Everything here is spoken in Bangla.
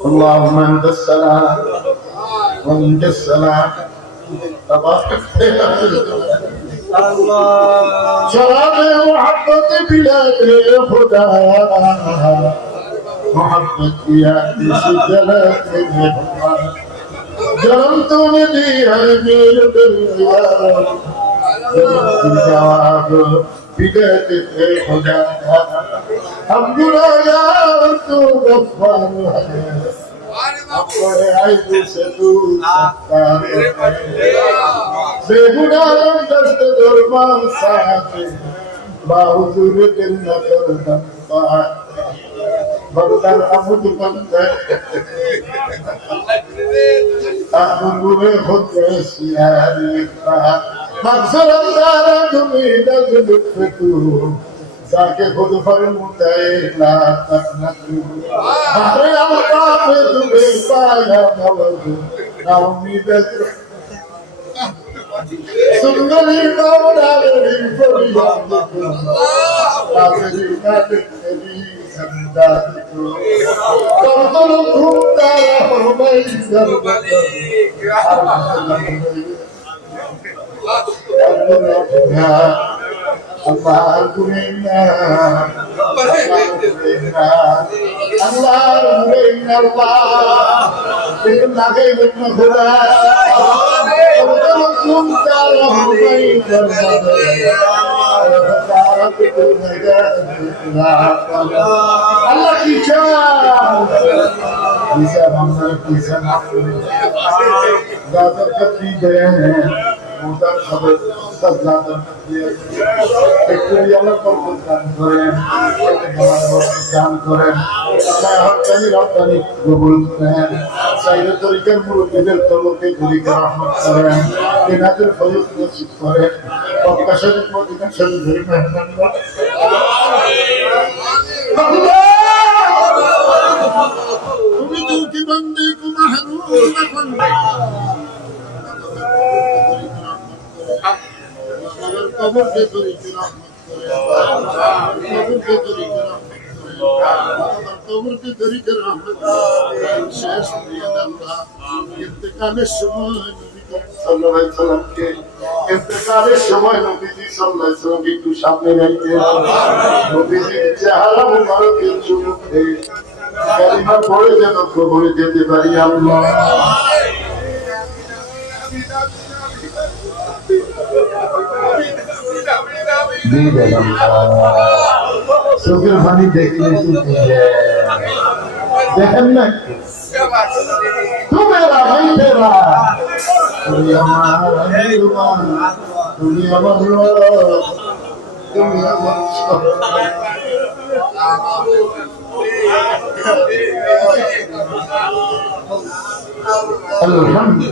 اللهم انت السلام ومنك السلام تبارك الله سلام محبت بلاد خدا محبت يا سجلت جرم تمہیں دی ہے میرے دل یار جواب بگڑتے تھے خدا ہم گناہگار تو غفار ہے اپنے عیب سے تو ستار ہے بے گناہ دست درمان ساتھ باحضور دل نہ کرنا بات بردر عمود بندر أمور خود سياري مغفر الدار تميد الفتور ذاك خود فرمتائي لا تقنطوا بحر الألقاب تميد بايا مولد ناوميد سنگلی ناوداري فريادكم آخری نادری سندادكم ترطل الخمتا حرمي زربتا الله أكبرنا الله أكبرنا الله إننا غيبنا خدا ترطل الخمتا حرمي زربتا Allah bisa bangsa bisa nafsu ज़्यादा कभी गए हैं मुझे खबर सब ज़्यादा एक अल्लाह पर कुर्बान करें जान करें मैं हर कहीं रातनी कबूल करें साइड तरीके मुर्शिद तलो के गुरी का रहमत करें इनादर फजल नसीब करें और कशर मदीना शरीफ में তুমি দুঃখী বন্দে কো মাহরুম না বন্দে কবর কে করি রহমত করে কবর কে করি কবর কে করি রহমত শেষ প্রিয় আল্লাহ ইন্তেকালের সময় নবী সাল্লাল্লাহু আলাইহি সাল্লামকে ইন্তেকালের সময় নবীজি সাল্লাল্লাহু আলাইহি সাল্লাম একটু সামনে রাখতে নবীজির চেহারা মুবারকের চুমুকে কালিমা পড়ে যেন কবরে যেতে পারি আল্লাহ চোখের পানি দেখলে দেখেন না তুমি ভাই তেরা তুমি আমার তুমি আমার তুমি আমার الحمد